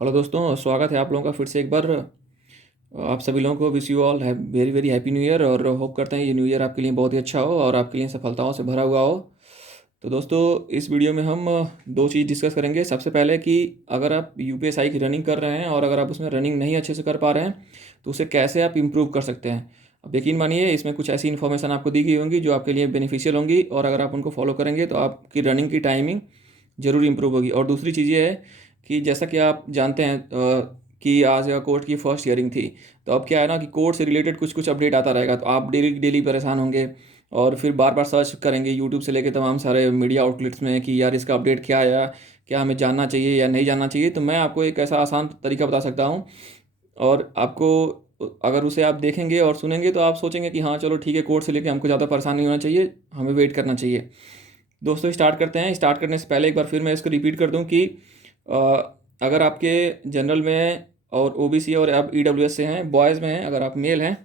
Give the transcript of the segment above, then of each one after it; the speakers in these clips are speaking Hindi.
हेलो दोस्तों, स्वागत है आप लोगों का फिर से एक बार। आप सभी लोगों को wish you all very very happy new year और होप करते हैं ये न्यू ईयर आपके लिए बहुत ही अच्छा हो और आपके लिए सफलताओं से भरा हुआ हो। तो दोस्तों, इस वीडियो में हम दो चीज़ डिस्कस करेंगे। सबसे पहले कि अगर आप यूपीएसआई की रनिंग कर रहे हैं और अगर आप उसमें रनिंग नहीं अच्छे से कर पा रहे हैं तो उसे कैसे आप इम्प्रूव कर सकते हैं। अब यकीन मानिए, इसमें कुछ ऐसी इन्फॉर्मेशन आपको दी गई होंगी जो आपके लिए बेनिफिशियल होंगी और अगर आप उनको फॉलो करेंगे तो आपकी रनिंग की टाइमिंग ज़रूर इम्प्रूव होगी। और दूसरी चीज़ ये है कि जैसा कि आप जानते हैं कि आज कोर्ट की फर्स्ट हियरिंग थी। तो अब क्या है ना कि कोर्ट से रिलेटेड कुछ कुछ अपडेट आता रहेगा, तो आप डेली डेली परेशान होंगे और फिर बार बार सर्च करेंगे यूट्यूब से लेकर तमाम सारे मीडिया आउटलेट्स में कि यार इसका अपडेट क्या आया, क्या हमें जानना चाहिए या नहीं जानना चाहिए। तो मैं आपको एक ऐसा आसान तरीका बता सकता हूँ और आपको अगर उसे आप देखेंगे और सुनेंगे तो आप सोचेंगे कि हाँ चलो ठीक है, कोर्ट से लेकर हमको ज़्यादा परेशान नहीं होना चाहिए, हमें वेट करना चाहिए। दोस्तों, स्टार्ट करते हैं। स्टार्ट करने से पहले एक बार फिर मैं इसको रिपीट कर दूं कि अ, अगर आपके जनरल में और ओबीसी और आप ईडब्ल्यूएस से हैं, बॉयज़ में हैं, अगर आप मेल हैं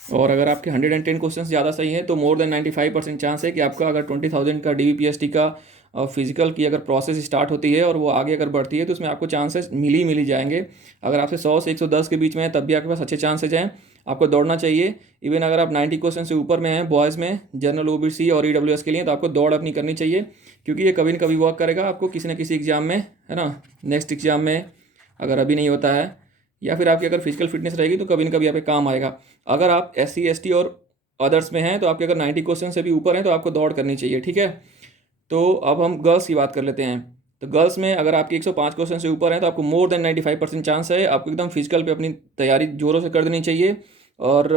और अगर आपके 110 क्वेश्चन ज़्यादा सही हैं तो मोर देन 95% चांस है कि आपका अगर 20,000 का डीवीपीएसटी का फिजिकल की अगर प्रोसेस स्टार्ट होती है और वो आगे अगर बढ़ती है तो उसमें आपको चांसेस मिल ही जाएंगे। अगर आपसे 100 से 110 के बीच में है तब भी आपके पास अच्छे चांसेज हैं। आपको दौड़ना चाहिए। इवन अगर आप 90 क्वेश्चन से ऊपर में हैं बॉयज़ में, जनरल ओबीसी और ईडब्ल्यूएस के लिए, तो आपको दौड़ अपनी करनी चाहिए क्योंकि ये कभी न कभी वर्क करेगा आपको किसी न किसी एग्जाम में, है ना। नेक्स्ट एग्जाम में अगर अभी नहीं होता है या फिर आपकी अगर फिजिकल फिटनेस रहेगी तो कभी न कभी आपके काम आएगा। अगर आप एससी एसटी और अदर्स में हैं तो आपके अगर 90 क्वेश्चन से भी ऊपर हैं तो आपको दौड़ करनी चाहिए, ठीक है। तो अब हम गर्ल्स की बात कर लेते हैं। तो गर्ल्स में अगर आपके 105 क्वेश्चन से ऊपर हैं तो आपको मोर देन 95% चांस है, आपको एकदम फिजिकल पे अपनी तैयारी जोरों से कर देनी चाहिए। और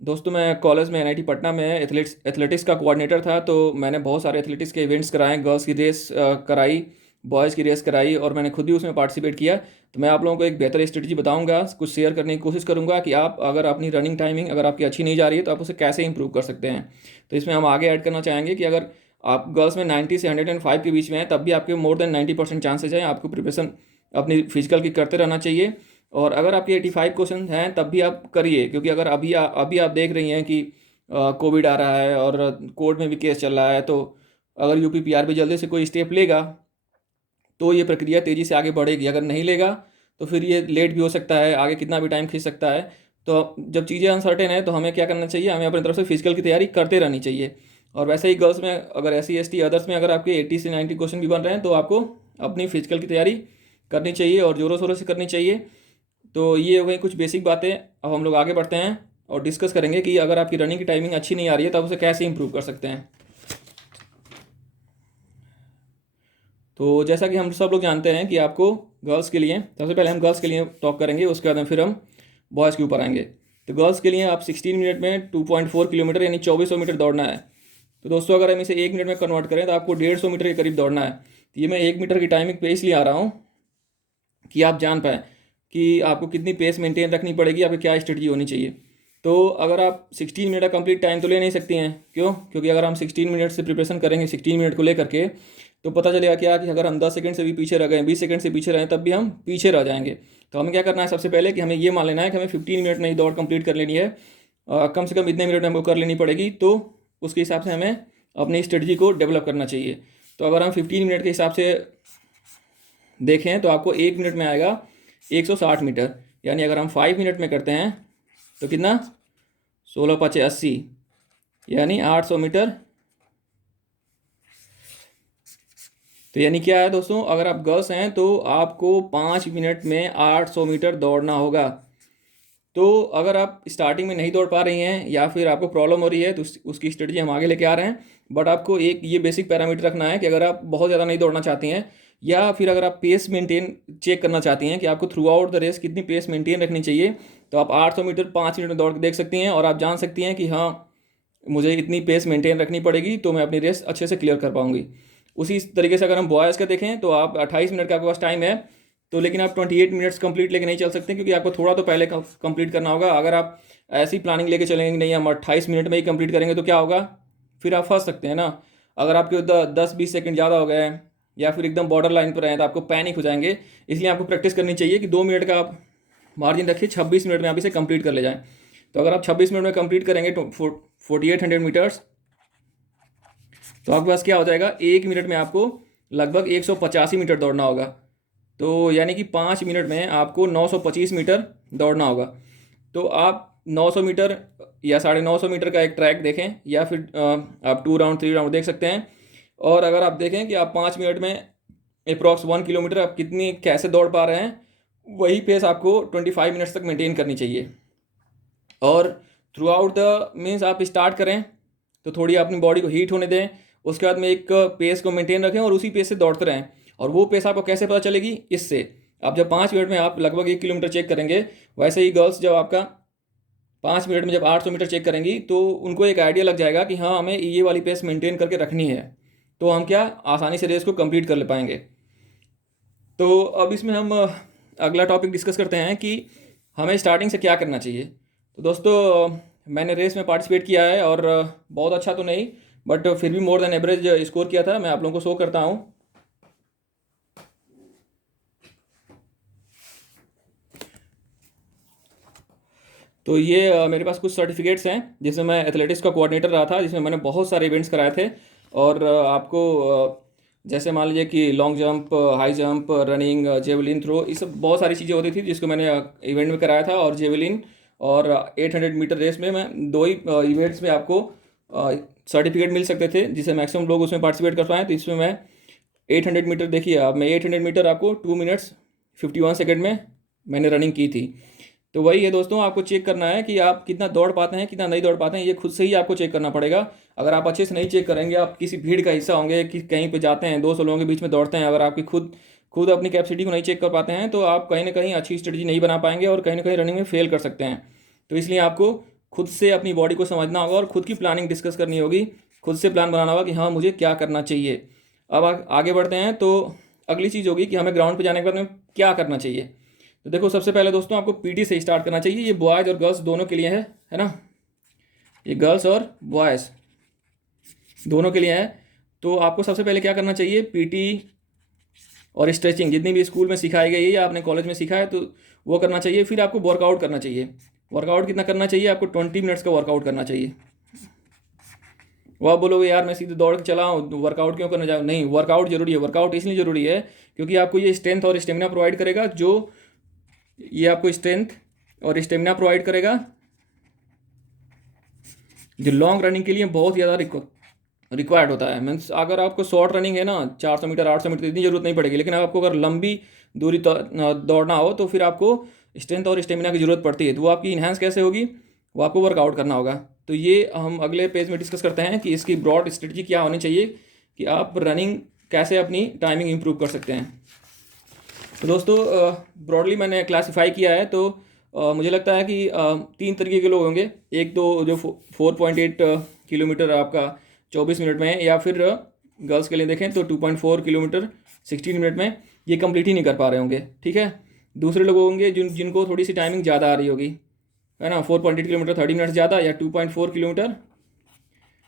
दोस्तों, मैं कॉलेज में एनआईटी पटना में एथलेटिक्स का कोऑर्डिनेटर था, तो मैंने बहुत सारे एथलेटिक्स के इवेंट्स कराए, गर्ल्स की रेस कराई, बॉयज़ की रेस कराई और मैंने खुद ही उसमें पार्टिसिपेट किया। तो मैं आप लोगों को एक बेहतर स्ट्रेटजी बताऊंगा, कुछ शेयर करने की कोशिश करूंगा कि आप अगर अपनी रनिंग टाइमिंग अगर आपकी अच्छी नहीं जा रही है तो आप उसे कैसे इंप्रूव कर सकते हैं। तो इसमें हम आगे ऐड करना चाहेंगे कि अगर आप गर्ल्स में 90 से 105 के बीच में हैं तब भी आपके मोर देन 90% चांसेज हैं, आपको प्रिपरेशन अपनी फिजिकल की करते रहना चाहिए। और अगर आपके 85 क्वेश्चन हैं तब भी आप करिए, क्योंकि अगर अभी आप देख रही हैं कि कोविड आ रहा है और कोर्ट में भी केस चल रहा है, तो अगर यूपी पीआरबी जल्दी से कोई स्टेप लेगा तो ये प्रक्रिया तेज़ी से आगे बढ़ेगी। अगर नहीं लेगा तो फिर ये लेट भी हो सकता है, आगे कितना भी टाइम खींच सकता है। तो जब चीज़ें अनसर्टेन है तो हमें क्या करना चाहिए, हमें अपनी तरफ से फिजिकल की तैयारी करते रहनी चाहिए। और वैसे ही गर्ल्स में अगर एससी एसटी अदर्स में अगर आपके 80 से 90 क्वेश्चन भी बन रहे हैं तो आपको अपनी फिजिकल की तैयारी करनी चाहिए और ज़ोरों शोरों से करनी चाहिए। तो ये हो गई कुछ बेसिक बातें। अब हम लोग आगे बढ़ते हैं और डिस्कस करेंगे कि अगर आपकी रनिंग की टाइमिंग अच्छी नहीं आ रही है तब उसे कैसे इंप्रूव कर सकते हैं। तो जैसा कि हम सब लोग जानते हैं कि आपको गर्ल्स के लिए, सबसे पहले हम गर्ल्स के लिए टॉक करेंगे, उसके बाद में फिर हम बॉयज़ के ऊपर आएंगे। तो गर्ल्स के लिए आप 16 मिनट में 2.4 किलोमीटर यानी 2400 मीटर दौड़ना है। तो दोस्तों, अगर हम इसे 1 मिनट में कन्वर्ट करें तो आपको 150 मीटर के करीब दौड़ना है। तो ये मैं 1 मीटर की टाइमिंग पे इसलिए आ रहा हूँ कि आप जान पाएँ कि आपको कितनी पेस मेंटेन रखनी पड़ेगी, आपकी क्या स्ट्रेटजी होनी चाहिए। तो अगर आप 16 मिनट का कंप्लीट टाइम तो ले नहीं सकती हैं, क्यों? क्योंकि अगर हम 16 मिनट से प्रिपरेशन करेंगे 16 मिनट को लेकर के, तो पता चलेगा क्या कि अगर हम 10 सेकंड से भी पीछे रह गए, 20 सेकंड से पीछे रहे, तब भी हम पीछे रह जाएंगे। तो हमें क्या करना है, सबसे पहले कि हमें ये मान लेना है कि हमें 15 मिनट में ही दौड़ कंप्लीट कर लेनी है। कम से कम इतने मिनट में हमको कर लेनी पड़ेगी। तो उसके हिसाब से हमें अपनी स्ट्रेटजी को डेवलप करना चाहिए। तो अगर हम 15 मिनट के हिसाब से देखें तो आपको 1 मिनट में आएगा 160 मीटर। यानी अगर हम 5 मिनट में करते हैं तो कितना, 16×5 = 80, यानी 800 मीटर। तो यानी क्या है दोस्तों, अगर आप गर्ल्स हैं तो आपको 5 मिनट में 800 मीटर दौड़ना होगा। तो अगर आप स्टार्टिंग में नहीं दौड़ पा रही हैं या फिर आपको प्रॉब्लम हो रही है तो उसकी स्ट्रेटजी हम आगे लेके आ रहे हैं। बट आपको एक ये बेसिक पैरामीटर रखना है कि अगर आप बहुत ज़्यादा नहीं दौड़ना चाहती हैं या फिर अगर आप पेस मेंटेन चेक करना चाहती हैं कि आपको थ्रू आउट द रेस कितनी पेस मेंटेन रखनी चाहिए, तो आप 800 मीटर 5 मिनट में दौड़ के देख सकती हैं और आप जान सकती हैं कि हाँ, मुझे इतनी पेस मेंटेन रखनी पड़ेगी तो मैं अपनी रेस अच्छे से क्लियर कर पाऊंगी। उसी तरीके से अगर हम बॉयज़ का देखें तो आप 28 मिनट का आपके पास टाइम है, तो लेकिन आप 28 मिनट्स कंप्लीट लेके नहीं चल सकते क्योंकि आपको थोड़ा तो पहले कंप्लीट करना होगा। अगर आप ऐसी प्लानिंग लेके चलेंगे नहीं हम 28 मिनट में ही कंप्लीट करेंगे तो क्या होगा, फिर आप फंस सकते हैं ना। अगर आपके 10-20 सेकंड ज़्यादा हो गए या फिर एकदम बॉर्डर लाइन पर रहें तो आपको पैनिक हो जाएंगे। इसलिए आपको प्रैक्टिस करनी चाहिए कि 2 मिनट का आप मार्जिन रखिए, 26 मिनट में आप इसे कंप्लीट कर ले जाएँ। तो अगर आप 26 मिनट में कंप्लीट करेंगे तो 4800 मीटर्स, तो आपके पास क्या हो जाएगा, 1 मिनट में आपको लगभग 185 मीटर दौड़ना होगा। तो यानी कि 5 मिनट में आपको 925 मीटर दौड़ना होगा। तो आप 900 मीटर या 950 मीटर का एक ट्रैक देखें, या फिर आप 2 राउंड 3 राउंड देख सकते हैं। और अगर आप देखें कि आप 5 मिनट में अप्रॉक्स 1 किलोमीटर आप कितनी कैसे दौड़ पा रहे हैं, वही पेस आपको 25 मिनट्स तक मेंटेन करनी चाहिए। और थ्रू आउट द मीन्स आप स्टार्ट करें तो थोड़ी अपनी बॉडी को हीट होने दें, उसके बाद में एक पेस को मेंटेन रखें और उसी पेस से दौड़ते रहें। और वो पेस आपको कैसे पता चलेगी? इससे आप जब 5 मिनट में आप लगभग 1 किलोमीटर चेक करेंगे, वैसे ही गर्ल्स जब आपका 5 मिनट में जब 800 मीटर चेक करेंगी तो उनको एक आइडिया लग जाएगा कि हाँ, हमें ये वाली पेस मेंटेन करके रखनी है, तो हम क्या आसानी से रेस को कंप्लीट कर ले पाएंगे। तो अब इसमें हम अगला टॉपिक डिस्कस करते हैं कि हमें स्टार्टिंग से क्या करना चाहिए। तो दोस्तों, मैंने रेस में पार्टिसिपेट किया है और बहुत अच्छा तो नहीं, बट फिर भी मोर देन एवरेज स्कोर किया था। मैं आप लोगों को शो करता हूँ। तो ये मेरे पास कुछ सर्टिफिकेट्स हैं जिसमें मैं एथलेटिक्स का कोऑर्डिनेटर रहा था, जिसमें मैंने बहुत सारे इवेंट्स कराए थे। और आपको जैसे मान लीजिए कि long jump, high jump, running, javelin throw, ये सब बहुत सारी चीज़ें होती थी जिसको मैंने इवेंट में कराया था। और जेवलिन और 800 मीटर रेस में मैं 2 ही इवेंट्स में आपको सर्टिफिकेट मिल सकते थे, जिससे मैक्सिमम लोग उसमें पार्टिसिपेट कर पाएँ। तो इसमें मैं 800 मीटर, देखिए अब मैं 800 मीटर आपको 2 मिनट्स 51 सेकेंड में मैंने रनिंग की थी। तो वही है दोस्तों, आपको चेक करना है कि आप कितना दौड़ पाते हैं, कितना नहीं दौड़ पाते हैं, ये खुद से ही आपको चेक करना पड़ेगा। अगर आप अच्छे से नहीं चेक करेंगे, आप किसी भीड़ का हिस्सा होंगे कि कहीं पे जाते हैं 200 लोगों के बीच में दौड़ते हैं, अगर आपकी खुद अपनी कैपेसिटी को नहीं चेक कर पाते हैं, तो आप कहीं ना कहीं अच्छी स्ट्रेटजी नहीं बना पाएंगे और कहीं ना कहीं रनिंग में फेल कर सकते हैं। तो इसलिए आपको खुद से अपनी बॉडी को समझना होगा और खुद की प्लानिंग डिस्कस करनी होगी, खुद से प्लान बनाना होगा कि हाँ, मुझे क्या करना चाहिए। अब आगे बढ़ते हैं। तो अगली चीज़ होगी कि हमें ग्राउंड पे जाने के बाद में क्या करना चाहिए। तो देखो, सबसे पहले दोस्तों आपको पीटी से स्टार्ट करना चाहिए। ये बॉयज़ और गर्ल्स दोनों के लिए है ना, ये गर्ल्स और बॉयज़ दोनों के लिए है। तो आपको सबसे पहले क्या करना चाहिए, पीटी और स्ट्रेचिंग जितनी भी स्कूल में सिखाई गई है या आपने कॉलेज में सीखा है तो वो करना चाहिए। फिर आपको वर्कआउट करना चाहिए। वर्कआउट कितना करना चाहिए? आपको 20 मिनट्स का वर्कआउट करना चाहिए। वो आप बोलोगे यार मैं सीधे दौड़ के चला हूँ, वर्कआउट क्यों करने जाऊँ? नहीं, वर्कआउट जरूरी है। वर्कआउट इसलिए जरूरी है क्योंकि आपको ये स्ट्रेंथ और स्टेमिना प्रोवाइड करेगा, ये आपको स्ट्रेंथ और स्टेमिना प्रोवाइड करेगा जो लॉन्ग रनिंग के लिए बहुत ज़्यादा रिक्वायर्ड होता है। मीन्स अगर आपको शॉर्ट रनिंग है ना, 400 मीटर 800 मीटर, इतनी जरूरत नहीं पड़ेगी। लेकिन आपको अगर लंबी दूरी दौड़ना हो तो फिर आपको स्ट्रेंथ और स्टेमिना की ज़रूरत पड़ती है। तो वो आपकी इन्हांस कैसे होगी? वो आपको वर्कआउट करना होगा। तो ये हम अगले पेज में डिस्कस करते हैं कि इसकी ब्रॉड स्ट्रेटजी क्या होनी चाहिए कि आप रनिंग कैसे अपनी टाइमिंग इंप्रूव कर सकते हैं। तो दोस्तों, ब्रॉडली मैंने क्लासीफाई किया है। तो मुझे लगता है कि 3 तरीके के लोग होंगे। एक तो जो 4.8 किलोमीटर आपका 24 मिनट में है, या फिर गर्ल्स के लिए देखें तो 2.4 किलोमीटर 16 मिनट में ये कंप्लीट ही नहीं कर पा रहे होंगे। ठीक है। दूसरे लोग होंगे जिनको थोड़ी सी टाइमिंग ज़्यादा आ रही होगी, है ना, 4.8 किलोमीटर 30 मिनट ज़्यादा, या 2.4 किलोमीटर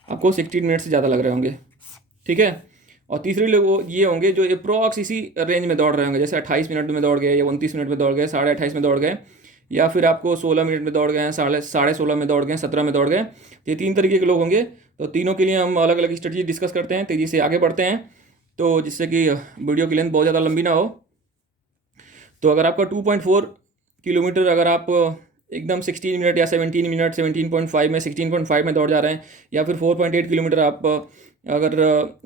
आपको 16 मिनट से ज़्यादा लग रहे होंगे। ठीक है। और तीसरे लोग ये होंगे जो अप्रॉक्स इसी रेंज में दौड़ रहे होंगे, जैसे 28 मिनट में दौड़ गए, या 29 मिनट में दौड़ गए, 28.5 में दौड़ गए, या फिर आपको 16 मिनट में दौड़ गए हैं, 16.5 में दौड़ गए, 17 में दौड़ गए। तो ये 3 तरीके के लोग होंगे। तो तीनों के लिए हम अलग अलग स्ट्रेटजी डिस्कस करते हैं, तेज़ी से आगे बढ़ते हैं, तो जिससे कि वीडियो की लेंथ बहुत ज़्यादा लंबी ना हो। तो अगर आपका 2.4 किलोमीटर अगर आप एकदम 16 मिनट या 17 मिनट 17.5 में 16.5 में दौड़ जा रहे हैं, या फिर 4.8 किलोमीटर आप अगर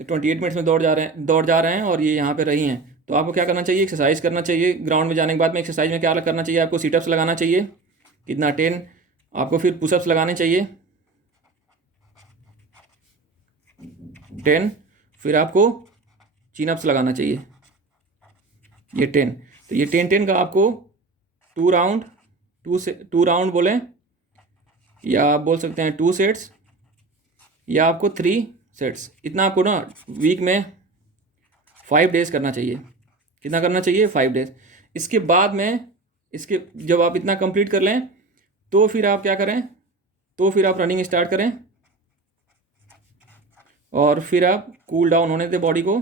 28 मिनट्स में दौड़ जा रहे हैं और ये यहाँ पे रही हैं, तो आपको क्या करना चाहिए? एक्सरसाइज करना चाहिए। ग्राउंड में जाने के बाद में एक्सरसाइज में क्या करना चाहिए? आपको सीटअप्स लगाना चाहिए, कितना 10, आपको फिर पुशअप्स लगाने चाहिए 10, फिर आपको चिनअप्स लगाना चाहिए ये 10। तो ये 10 का आपको 2 राउंड बोलें, या आप बोल सकते हैं 2 सेट्स, या आपको 3 सेट्स, इतना आपको ना वीक में 5 डेज करना चाहिए। कितना करना चाहिए? 5 डेज। इसके बाद में जब आप इतना कंप्लीट कर लें तो फिर आप क्या करें? तो फिर आप रनिंग स्टार्ट करें और फिर आप कूल डाउन होने दें बॉडी को।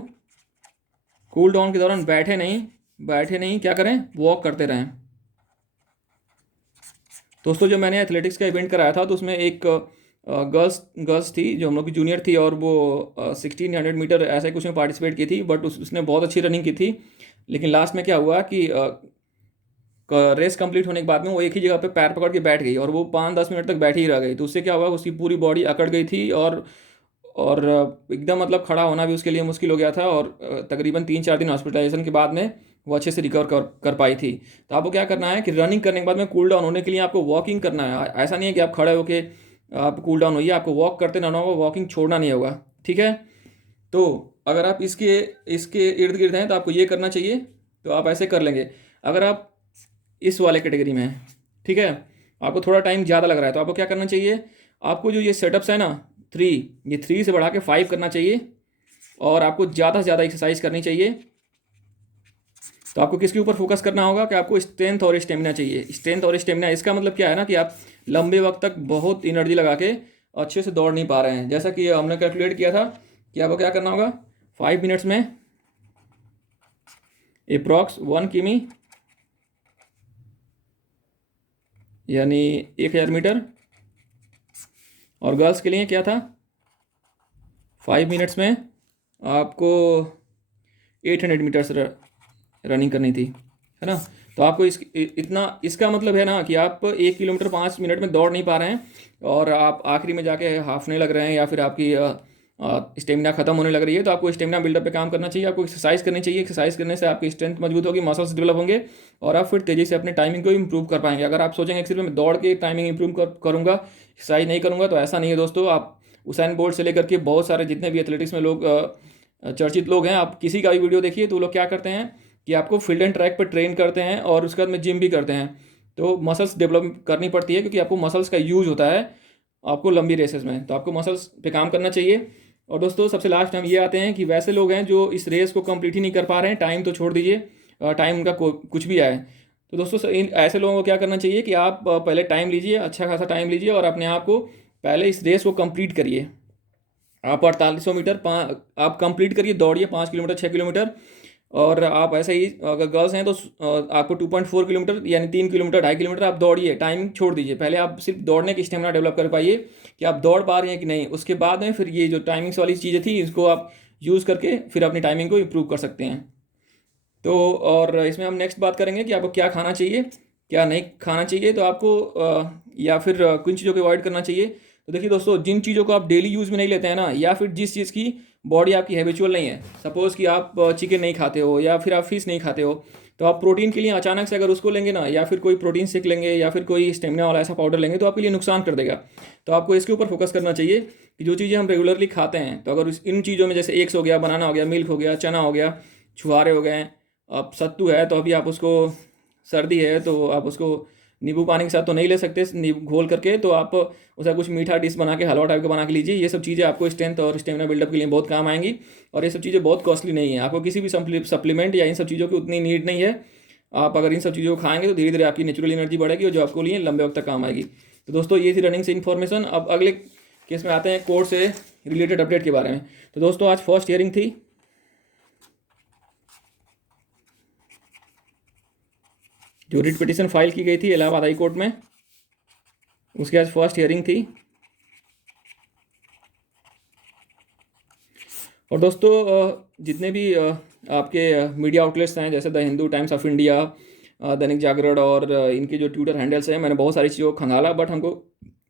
कूल डाउन के दौरान बैठे नहीं, क्या करें? वॉक करते रहें। दोस्तों, जो मैंने एथलेटिक्स का इवेंट कराया था तो उसमें एक गर्ल्स गर्ल्स थी जो हम लोग की जूनियर थी, और वो 1600 मीटर ऐसा कुछ में पार्टिसिपेट की थी, बट उसने बहुत अच्छी रनिंग की थी। लेकिन लास्ट में क्या हुआ कि रेस कंप्लीट होने के बाद में वो एक ही जगह पे पैर पकड़ के बैठ गई, और वो 5-10 मिनट तक बैठी ही रह गई। तो उससे क्या हुआ, उसकी पूरी बॉडी अकड़ गई थी, और एकदम मतलब खड़ा होना भी उसके लिए मुश्किल हो गया था, और तकरीबन 3-4 दिन हॉस्पिटलाइजेशन के बाद में वो अच्छे से रिकवर कर पाई थी। तो आपको क्या करना है कि रनिंग करने के बाद में कूल डाउन होने के लिए आपको वॉकिंग करना है। ऐसा नहीं है कि आप खड़े होके आप कूल डाउन होइए, आपको वॉक करते रहना होगा, वॉकिंग छोड़ना नहीं होगा, ठीक है। तो अगर आप इसके इसके इर्द गिर्द हैं तो आपको ये करना चाहिए, तो आप ऐसे कर लेंगे। अगर आप इस वाले कैटेगरी में हैं, ठीक है, आपको थोड़ा टाइम ज़्यादा लग रहा है, तो आपको क्या करना चाहिए, आपको जो ये सेटअप्स है ना 3, ये 3 से बढ़ा के 5 करना चाहिए, और आपको ज़्यादा से ज़्यादा एक्सरसाइज करनी चाहिए। तो आपको किसके ऊपर फोकस करना होगा कि आपको स्ट्रेंथ और स्टेमिना चाहिए। स्ट्रेंथ और स्टेमिना, इसका मतलब क्या है ना कि आप लंबे वक्त तक बहुत एनर्जी लगा के अच्छे से दौड़ नहीं पा रहे हैं। जैसा कि हमने कैलकुलेट किया था कि आपको क्या करना होगा, 5 मिनट्स में अप्रॉक्स 1 किमी, यानी 1000 मीटर। और गर्ल्स के लिए क्या था, 5 मिनट्स में आपको 800 मीटर्स रनिंग करनी थी, है ना। तो आपको इतना, इसका मतलब है ना कि आप 1 किलोमीटर 5 मिनट में दौड़ नहीं पा रहे हैं, और आप आखिरी में जाके हाफने लग रहे हैं, या फिर आपकी स्टेमिना खत्म होने लग रही है। तो आपको स्टेमिना बिल्डअप पे काम करना चाहिए, आपको एक्सरसाइज करनी चाहिए। एक्सरसाइज करने से आपकी स्ट्रेंथ मजबूत होगी, मसल्स डेवलप होंगे, और आप फिर तेज़ी से अपने टाइमिंग को इंप्रूव कर पाएंगे। अगर आप सोचेंगे कि सिर्फ मैं दौड़ के टाइमिंग इंप्रूव करूँगा, एक्सरसाइज नहीं करूँगा, तो ऐसा नहीं है दोस्तों। आप उसाइन बोल्ट से लेकर के बहुत सारे जितने भी एथलेटिक्स में लोग चर्चित लोग हैं, आप किसी का भी वीडियो देखिए तो वो लोग क्या करते हैं कि आपको फील्ड एंड ट्रैक पर ट्रेन करते हैं, और उसके बाद में जिम भी करते हैं। तो मसल्स डेवलप करनी पड़ती है, क्योंकि आपको मसल्स का यूज होता है आपको लंबी रेसेस में, तो आपको मसल्स पे काम करना चाहिए। और दोस्तों सबसे लास्ट हम ये आते हैं कि वैसे लोग हैं जो इस रेस को कंप्लीट ही नहीं कर पा रहे हैं, टाइम तो छोड़ दीजिए, टाइम उनका कुछ भी आए। तो दोस्तों इन ऐसे लोगों को क्या करना चाहिए कि आप पहले टाइम लीजिए, अच्छा खासा टाइम लीजिए, और अपने आप को पहले इस रेस को कंप्लीट करिए। आप 4800 मीटर आप कंप्लीट करिए, दौड़िए 5 किलोमीटर 6 किलोमीटर। और आप ऐसे ही अगर गर्ल्स हैं तो आपको 2.4 किलोमीटर यानी 3 किलोमीटर 2.5 किलोमीटर आप दौड़िए, टाइमिंग छोड़ दीजिए। पहले आप सिर्फ दौड़ने की स्टेमिना डेवलप कर पाइए कि आप दौड़ पा रहे हैं कि नहीं, उसके बाद में फिर ये जो टाइमिंग्स वाली चीज़ें थी इसको आप यूज़ करके फिर अपनी टाइमिंग को इम्प्रूव कर सकते हैं। तो और इसमें हम नेक्स्ट बात करेंगे कि आपको क्या खाना चाहिए, क्या नहीं खाना चाहिए। तो आपको या फिर किन चीज़ों को अवॉइड करना चाहिए। तो देखिए दोस्तों, जिन चीज़ों को आप डेली यूज़ में नहीं लेते हैं ना, या फिर जिस चीज़ की बॉडी आपकी हैबिचुअल नहीं है, सपोज़ कि आप चिकन नहीं खाते हो, या फिर आप फिश नहीं खाते हो, तो आप प्रोटीन के लिए अचानक से अगर उसको लेंगे ना, या फिर कोई प्रोटीन शेक लेंगे, या फिर कोई स्टेमिना वाला ऐसा पाउडर लेंगे, तो आपके लिए नुकसान कर देगा। तो आपको इसके ऊपर फोकस करना चाहिए कि जो चीज़ें हम रेगुलरली खाते हैं, तो अगर इन चीज़ों में जैसे एग्स हो गया, बनाना हो गया, मिल्क हो गया, चना हो गया, छुहारे हो गए, अब सत्तू है, तो अभी आप उसको, सर्दी है तो आप उसको नींबू पानी के साथ तो नहीं ले सकते, नींबू घोल करके, तो आप उसे कुछ मीठा डिश बना के, हलवा टाइप का बना के लीजिए। ये सब चीज़ें आपको स्ट्रेंथ और स्टेमिना बिल्डअप के लिए बहुत काम आएंगी, और ये सब चीज़ें बहुत कॉस्टली नहीं है। आपको किसी भी सप्लीमेंट या इन सब चीज़ों की उतनी नीड नहीं है। आप अगर इन सब चीज़ों को खाएंगे तो धीरे धीरे आपकी नेचुरल एनर्जी बढ़ेगी, और जो आपको लिए लंबे वक्त तक काम आएगी। तो दोस्तों ये थी रनिंग से इन्फॉर्मेशन। अब अगले केस में आते हैं कोर्स से रिलेटेड अपडेट के बारे में। तो दोस्तों आज फर्स्ट हियरिंग थी, जो रिट पिटीशन फाइल की गई थी इलाहाबाद हाई कोर्ट में, उसकी आज फर्स्ट हियरिंग थी। और दोस्तों जितने भी आपके मीडिया आउटलेट्स हैं, जैसे the Hindu, times of India, Dainik Jagran, और इनके जो ट्विटर हैंडल्स हैं, मैंने बहुत सारी चीज़ों को खंगाला, बट हमको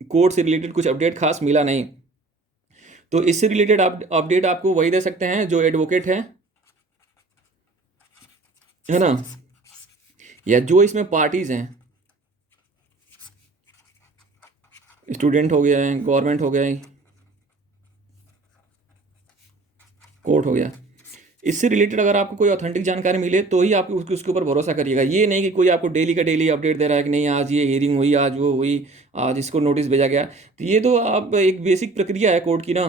कोर्ट से रिलेटेड कुछ अपडेट खास मिला नहीं। तो इससे रिलेटेड अपडेट आपको वही दे सकते हैं जो एडवोकेट है ना, या जो इसमें पार्टीज हैं, स्टूडेंट हो गया है, गवर्नमेंट हो गया, कोर्ट हो गया। इससे रिलेटेड अगर आपको कोई ऑथेंटिक जानकारी मिले तो ही आप उसके ऊपर भरोसा करिएगा। ये नहीं कि कोई आपको डेली का डेली अपडेट दे रहा है कि नहीं आज ये हियरिंग हुई, आज वो हुई, आज इसको नोटिस भेजा गया। तो ये तो आप एक बेसिक प्रक्रिया है कोर्ट की ना।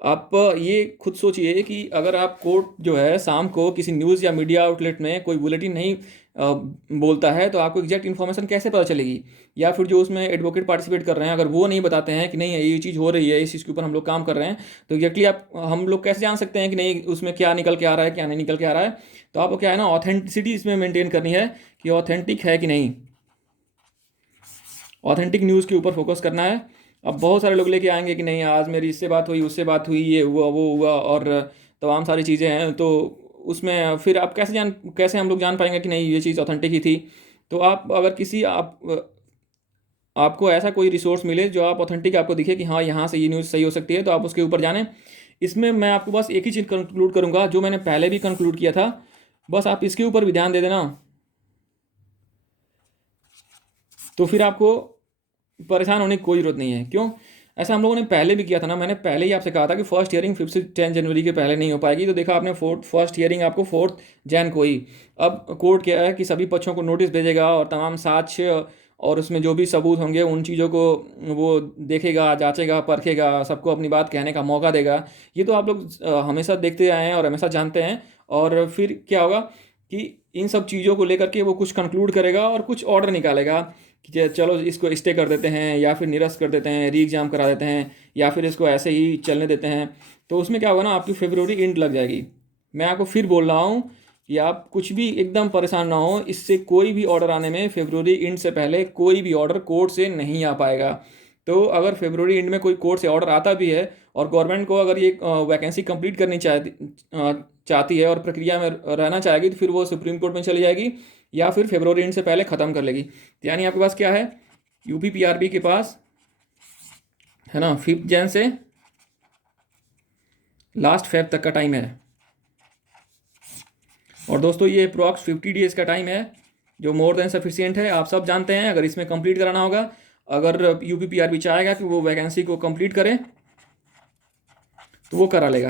आप ये खुद सोचिए कि अगर आप कोर्ट जो है शाम को किसी न्यूज़ या मीडिया आउटलेट में कोई बुलेटिन नहीं बोलता है, तो आपको एग्जैक्ट इन्फॉर्मेशन कैसे पता चलेगी। या फिर जो उसमें एडवोकेट पार्टिसिपेट कर रहे हैं, अगर वो नहीं बताते हैं कि नहीं ये चीज़ हो रही है, इस चीज़ के ऊपर हम लोग काम कर रहे हैं, तो एग्जैक्टली आप हम लोग कैसे जान सकते हैं कि नहीं उसमें क्या निकल के आ रहा है, क्या नहीं निकल के आ रहा है। तो आपको क्या है ना, ऑथेंटिसिटी इसमें मेंटेन करनी है कि ऑथेंटिक है कि नहीं, ऑथेंटिक न्यूज़ के ऊपर फोकस करना है। अब बहुत सारे लोग लेके आएंगे कि नहीं आज मेरी इससे बात हुई, उससे बात हुई, ये हुआ वो हुआ और तमाम सारी चीज़ें हैं, तो उसमें फिर आप कैसे हम लोग जान पाएंगे कि नहीं ये चीज़ ऑथेंटिक ही थी। तो आप अगर किसी आपको ऐसा कोई रिसोर्स मिले जो आप ऑथेंटिक आपको दिखे कि हाँ यहाँ से ये न्यूज़ सही हो सकती है, तो आप उसके ऊपर जानें। इसमें मैं आपको बस एक ही चीज़ कंक्लूड करूँगा जो मैंने पहले भी कंक्लूड किया था, बस आप इसके ऊपर भी ध्यान दे देना, तो फिर आपको परेशान होने की कोई ज़रूरत नहीं है। क्यों? ऐसा हम लोगों ने पहले भी किया था ना, मैंने पहले ही आपसे कहा था कि फर्स्ट हियरिंग 5 से 10 जनवरी के पहले नहीं हो पाएगी, तो देखा आपने फर्स्ट हियरिंग आपको 4 जैन को ही। अब कोर्ट क्या है कि सभी पक्षों को नोटिस भेजेगा और तमाम साक्ष्य और उसमें जो भी सबूत होंगे उन चीज़ों को वो देखेगा, जांचेगा, परखेगा, सबको अपनी बात कहने का मौका देगा। ये तो आप लोग हमेशा देखते आए हैं और हमेशा जानते हैं। और फिर क्या होगा कि इन सब चीज़ों को लेकर के वो कुछ कंक्लूड करेगा और कुछ ऑर्डर निकालेगा कि चलो इसको स्टे कर देते हैं या फिर निरस्त कर देते हैं, री एग्ज़ाम करा देते हैं या फिर इसको ऐसे ही चलने देते हैं। तो उसमें क्या होगा ना, आपकी फरवरी एंड लग जाएगी। मैं आपको फिर बोल रहा हूँ कि आप कुछ भी एकदम परेशान ना हो, इससे कोई भी ऑर्डर आने में फरवरी एंड से पहले कोई भी ऑर्डर कोर्ट से नहीं आ पाएगा। तो अगर फरवरी एंड में कोई कोर्ट से ऑर्डर आता भी है और गवर्नमेंट को अगर ये वैकेंसी कंप्लीट करनी चाहती है और प्रक्रिया में रहना चाहेगी, तो फिर वो सुप्रीम कोर्ट में चली जाएगी या फिर फरवरी एंड से पहले ख़त्म कर लेगी। तो यानी आपके पास क्या है, यूपी पीआरबी के पास है ना 5 जैन से लास्ट फेब तक का टाइम है। और दोस्तों ये अप्रॉक्स 50 डेज़ का टाइम है जो मोर देन सफिशियंट है। आप सब जानते हैं अगर इसमें कंप्लीट कराना होगा, अगर यूपी पीआरबी चाहेगा कि वो वैकेंसी को कंप्लीट करे तो वो करा लेगा,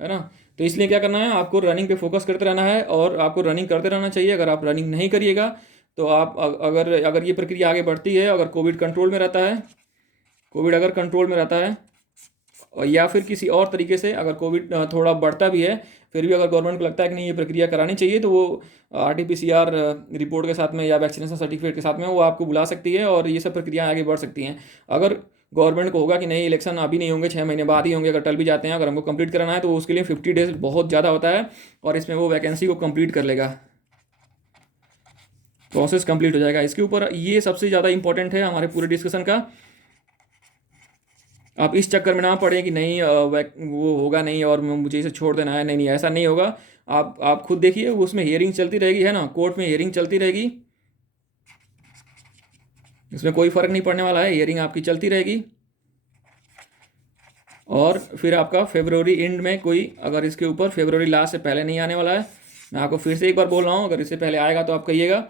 है ना। तो इसलिए क्या करना है, आपको रनिंग पे फोकस करते रहना है और आपको रनिंग करते रहना चाहिए। अगर आप रनिंग नहीं करिएगा तो आप अगर अगर ये प्रक्रिया आगे बढ़ती है, अगर कोविड कंट्रोल में रहता है, कोविड अगर कंट्रोल में रहता है या फिर किसी और तरीके से अगर कोविड थोड़ा बढ़ता भी है, फिर भी अगर गवर्नमेंट को लगता है कि नहीं ये प्रक्रिया करानी चाहिए, तो वो RT-PCR रिपोर्ट के साथ में या वैक्सीनेशन सर्टिफिकेट के साथ में वो आपको बुला सकती है और ये सब प्रक्रियाएं आगे बढ़ सकती हैं। अगर गवर्नमेंट को होगा कि नहीं इलेक्शन अभी नहीं होंगे, 6 महीने बाद ही होंगे, अगर टल भी जाते हैं, अगर हमको कंप्लीट कराना है, तो उसके लिए 50 डेज बहुत ज़्यादा होता है और इसमें वो वैकेंसी को कंप्लीट कर लेगा, प्रोसेस कंप्लीट हो जाएगा। इसके ऊपर ये सबसे ज़्यादा इंपॉर्टेंट है हमारे पूरे डिस्कशन का। आप इस चक्कर में ना पड़े कि नहीं वो होगा नहीं और मुझे इसे छोड़ देना है, नहीं नहीं ऐसा नहीं होगा। आप खुद देखिए, उसमें हियरिंग चलती रहेगी, है ना, कोर्ट में हियरिंग चलती रहेगी, इसमें कोई फ़र्क नहीं पड़ने वाला है, हियरिंग आपकी चलती रहेगी। और फिर आपका फरवरी एंड में कोई अगर इसके ऊपर फरवरी लास्ट से पहले नहीं आने वाला है, मैं आपको फिर से एक बार बोल रहा हूँ, अगर इससे पहले आएगा तो आप कहिएगा।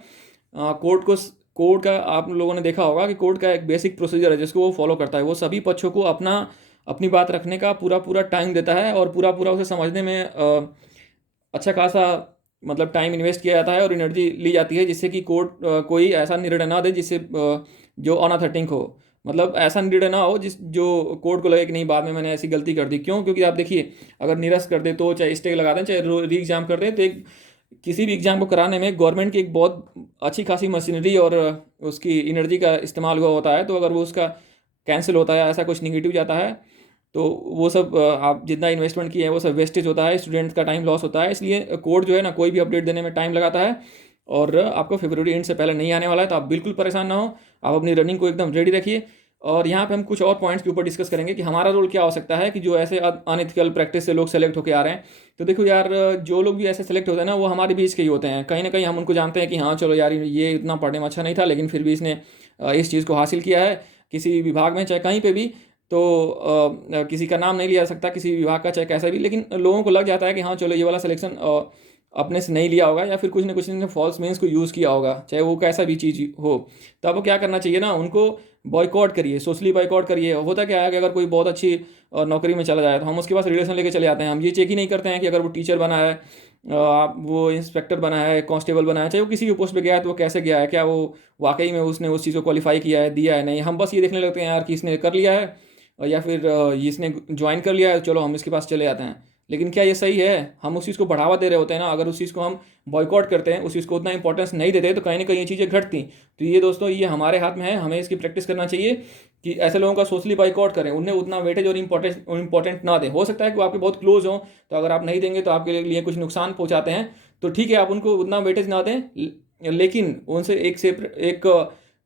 कोर्ट का आप लोगों ने देखा होगा कि कोर्ट का एक बेसिक प्रोसीजर है जिसको वो फॉलो करता है। वो सभी पक्षों को अपनी बात रखने का पूरा पूरा टाइम देता है और पूरा पूरा उसे समझने में अच्छा खासा मतलब टाइम इन्वेस्ट किया जाता है और एनर्जी ली जाती है, जिससे कि कोर्ट कोई ऐसा निर्णय ना दे जिससे जो अनऑथेंटिक हो। मतलब ऐसा निर्णय ना हो जो कोर्ट को लगे कि नहीं बाद में मैंने ऐसी गलती कर दी। क्यों? क्योंकि आप देखिए, अगर निरस्त कर दे तो चाहे स्टे लगा दें, चाहे री एग्ज़ाम कर दें, तो एक किसी भी एग्ज़ाम को कराने में गवर्नमेंट की एक बहुत अच्छी खासी मशीनरी और उसकी एनर्जी का इस्तेमाल हुआ होता है। तो अगर वो उसका कैंसिल होता है, ऐसा कुछ निगेटिव जाता है, तो वो सब आप जितना इन्वेस्टमेंट किए हैं वो सब वेस्टेज होता है, स्टूडेंट्स का टाइम लॉस होता है। इसलिए कोर्ट जो है ना कोई भी अपडेट देने में टाइम लगाता है और आपको फरवरी एंड से पहले नहीं आने वाला है। तो आप बिल्कुल परेशान ना हो, आप अपनी रनिंग को एकदम रेडी रखिए। और यहाँ पे हम कुछ और पॉइंट्स के ऊपर डिस्कस करेंगे कि हमारा रोल क्या हो सकता है कि जो ऐसे अनएथिकल प्रैक्टिस से लोग सेलेक्ट होकर आ रहे हैं। तो देखो यार, जो लोग भी ऐसे सेलेक्ट होते हैं ना, वो हमारे बीच के ही होते हैं। कहीं ना कहीं हम उनको जानते हैं कि हाँ चलो यार ये इतना पढ़ने में अच्छा नहीं था, लेकिन फिर भी इसने इस चीज़ को हासिल किया है किसी विभाग में, चाहे कहीं पे भी। तो किसी का नाम नहीं लिया जा सकता किसी विभाग का, चाहे कैसा भी, लेकिन लोगों को लग जाता है कि हाँ चलो ये वाला सिलेक्शन अपने से नहीं लिया होगा या फिर कुछ ना कुछ ने फॉल्स मीन्स को यूज़ किया होगा, चाहे वो कैसा भी चीज़ हो। तो आपको क्या करना चाहिए ना, उनको बॉयकॉट करिए, सोशली बॉयकॉट करिए। होता क्या है कि अगर कोई बहुत अच्छी नौकरी में चला जाए तो हम उसके पास रिलेशन लेके चले जाते हैं। हम ये चेक ही नहीं करते हैं कि अगर वो टीचर बना है, वो इंस्पेक्टर बना है, कांस्टेबल बना है, चाहे वो किसी भी पोस्ट पे गया है तो वो कैसे गया है, क्या वो वाकई में उसने उस चीज़ को क्वालिफाई किया है, दिया है, नहीं। हम बस ये देखने लगते हैं यार कि इसने कर लिया है या फिर इसने ज्वाइन कर लिया है, चलो हम इसके पास चले जाते हैं। लेकिन क्या ये सही है? हम उस चीज़ को बढ़ावा दे रहे होते हैं ना। अगर उस चीज़ को हम बॉयकॉट करते हैं, उस चीज़ को उतना इंपॉर्टेंस नहीं देते, तो कहीं ना कहीं ये चीज़ें घटती। तो ये दोस्तों, ये हमारे हाथ में है, हमें इसकी प्रैक्टिस करना चाहिए कि ऐसे लोगों का सोशली बॉयकॉट करें, उन्हें उतना वेटेज और इंपॉर्टेंट ना दें। हो सकता है कि वो आपके बहुत क्लोज हों, तो अगर आप नहीं देंगे तो आपके लिए कुछ नुकसान पहुँचाते हैं, तो ठीक है आप उनको उतना वेटेज ना दें, लेकिन उनसे एक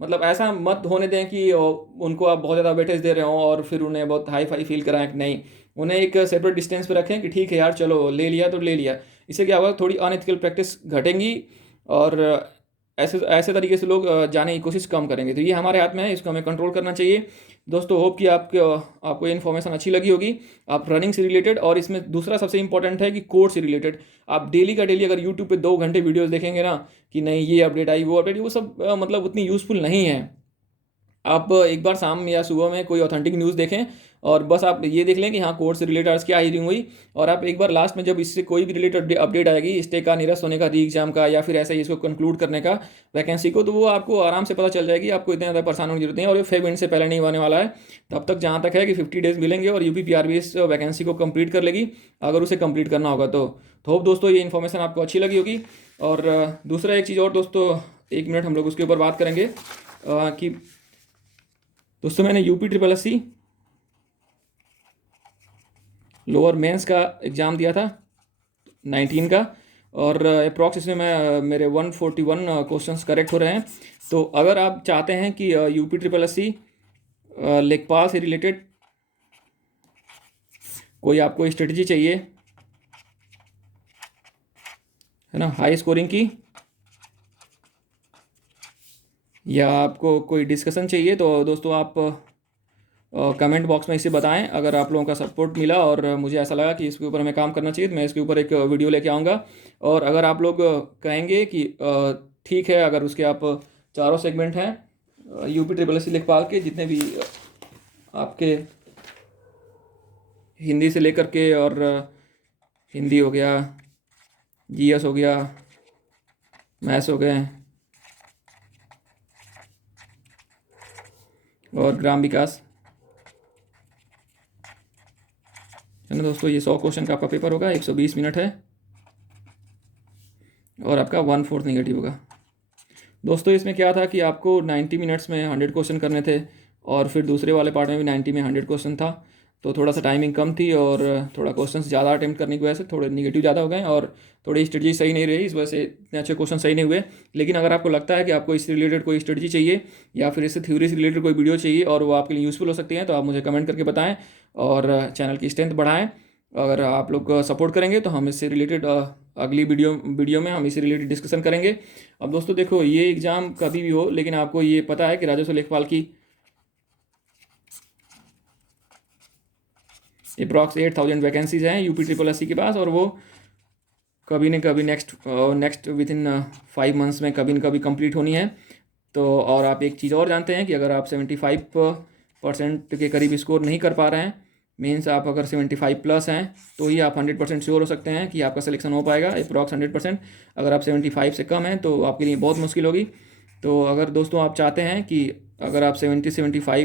मतलब ऐसा मत होने दें कि उनको आप बहुत ज़्यादा वेटेज दे रहे हो और फिर उन्हें बहुत हाई फाई फील कराएं कि नहीं। उन्हें एक सेपरेट डिस्टेंस पे रखें कि ठीक है यार, चलो ले लिया तो ले लिया। इससे क्या होगा, थोड़ी अनएथिकल प्रैक्टिस घटेंगी और ऐसे ऐसे तरीके से लोग जाने की कोशिश कम करेंगे। तो ये हमारे हाथ में है, इसको हमें कंट्रोल करना चाहिए। दोस्तों होप कि आपको ये इन्फॉर्मेशन अच्छी लगी होगी, आप रनिंग से रिलेटेड। और इसमें दूसरा सबसे इंपॉर्टेंट है कि कोर्स से रिलेटेड आप डेली का डेली अगर यूट्यूब पे 2 घंटे वीडियोस देखेंगे ना कि नहीं ये अपडेट आई वो अपडेट, वो सब मतलब उतनी यूज़फुल नहीं है। आप एक बार शाम या सुबह में कोई ऑथेंटिक न्यूज़ देखें और बस आप ये देख लें कि हाँ कोर्स से रिलेटेड आज क्या हायरिंग हुई, और आप एक बार लास्ट में जब इससे कोई भी रिलेटेड अपडेट आएगी, स्टे का, निरस्त होने का, री एग्जाम का, या फिर ऐसे ही इसको कंक्लूड करने का वैकेंसी को, तो वो आपको आराम से पता चल जाएगी। आपको इतने ज़्यादा परेशान होने की जरूरत नहीं है, और ये फेब एंड से पहले नहीं होने वाला है। तब तक जहाँ तक है कि 50 डेज मिलेंगे और यूपी PRBS वैकेंसी को कंप्लीट कर लेगी अगर उसे कंप्लीट करना होगा तो। होप दोस्तों ये इन्फॉर्मेशन आपको अच्छी लगी होगी। और दूसरा एक चीज़ और दोस्तों, 1 मिनट हम लोग उसके ऊपर बात करेंगे कि दोस्तों मैंने UP SSSC लोअर मेंस का एग्ज़ाम दिया था 19 का, और अप्रॉक्स इसमें मैं मेरे 141 क्वेश्चंस करेक्ट हो रहे हैं। तो अगर आप चाहते हैं कि UP SSSC लेखपाल से रिलेटेड कोई आपको स्ट्रेटजी चाहिए है ना, हाई स्कोरिंग की, या आपको कोई डिस्कशन चाहिए, तो दोस्तों आप कमेंट बॉक्स में इसे बताएं। अगर आप लोगों का सपोर्ट मिला और मुझे ऐसा लगा कि इसके ऊपर हमें काम करना चाहिए, तो मैं इसके ऊपर एक वीडियो लेके आऊँगा। और अगर आप लोग कहेंगे कि ठीक है, अगर उसके आप चारों सेगमेंट हैं UP SSSC लेखपाल के, जितने भी आपके हिंदी से लेकर के, और हिंदी हो गया, GS हो गया, मैथ्स हो गए, और ग्राम विकास, है ना दोस्तों। ये 100 क्वेश्चन का आपका पेपर होगा, 120 मिनट है, और आपका 1/4 नेगेटिव होगा। दोस्तों इसमें क्या था कि आपको 90 मिनट्स में 100 क्वेश्चन करने थे, और फिर दूसरे वाले पार्ट में भी 90 में 100 क्वेश्चन था। तो थोड़ा सा टाइमिंग कम थी, और थोड़ा क्वेश्चन ज़्यादा अटेम्प्ट करने की वजह से थोड़े निगेटिव ज़्यादा हो गए, और थोड़ी स्ट्रेटजी सही नहीं रही, इस वजह से इतने अच्छे क्वेश्चन सही नहीं हुए। लेकिन अगर आपको लगता है कि आपको इससे रिलेटेड कोई स्ट्रेटजी चाहिए, या फिर इससे थ्योरी से रिलेटेड कोई वीडियो चाहिए और वो आपके लिए यूज़फुल हो सकती है, तो आप मुझे कमेंट करके बताएं और चैनल की स्ट्रेंथ बढ़ाएं। अगर आप लोग सपोर्ट करेंगे तो हम इससे रिलेटेड अगली वीडियो में हम इससे रिलेटेड डिस्कशन करेंगे। अब दोस्तों देखो, ये एग्ज़ाम कभी भी हो, लेकिन आपको ये पता है कि राजस्व लेखपाल की अप्रॉक्स 8000 वैकेंसीज हैं UP SSSC के पास, और वो कभी न कभी नेक्स्ट विद इन 5 मंथ्स में कभी न कभी कंप्लीट होनी है। तो और आप एक चीज़ और जानते हैं कि अगर आप 75% के करीब स्कोर नहीं कर पा रहे हैं, मीन्स आप अगर 75+ हैं, तो ही आप 100% श्योर हो सकते हैं कि आपका सिलेक्शन हो पाएगा, अप्रॉक्स 100%। अगर आप 75 से कम हैं तो आपके लिए बहुत मुश्किल होगी। तो अगर दोस्तों आप चाहते हैं कि अगर आप 75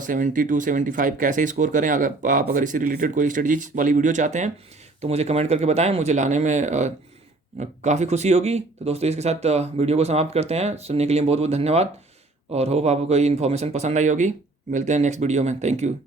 72 75 कैसे स्कोर करें, अगर इससे रिलेटेड कोई स्ट्रेटजी वाली वीडियो चाहते हैं, तो मुझे कमेंट करके बताएं, मुझे लाने में काफ़ी खुशी होगी। तो दोस्तों इसके साथ वीडियो को समाप्त करते हैं। सुनने के लिए बहुत बहुत धन्यवाद, और होप आपको ये इन्फॉर्मेशन पसंद आई होगी। मिलते हैं नेक्स्ट वीडियो में। Thank you.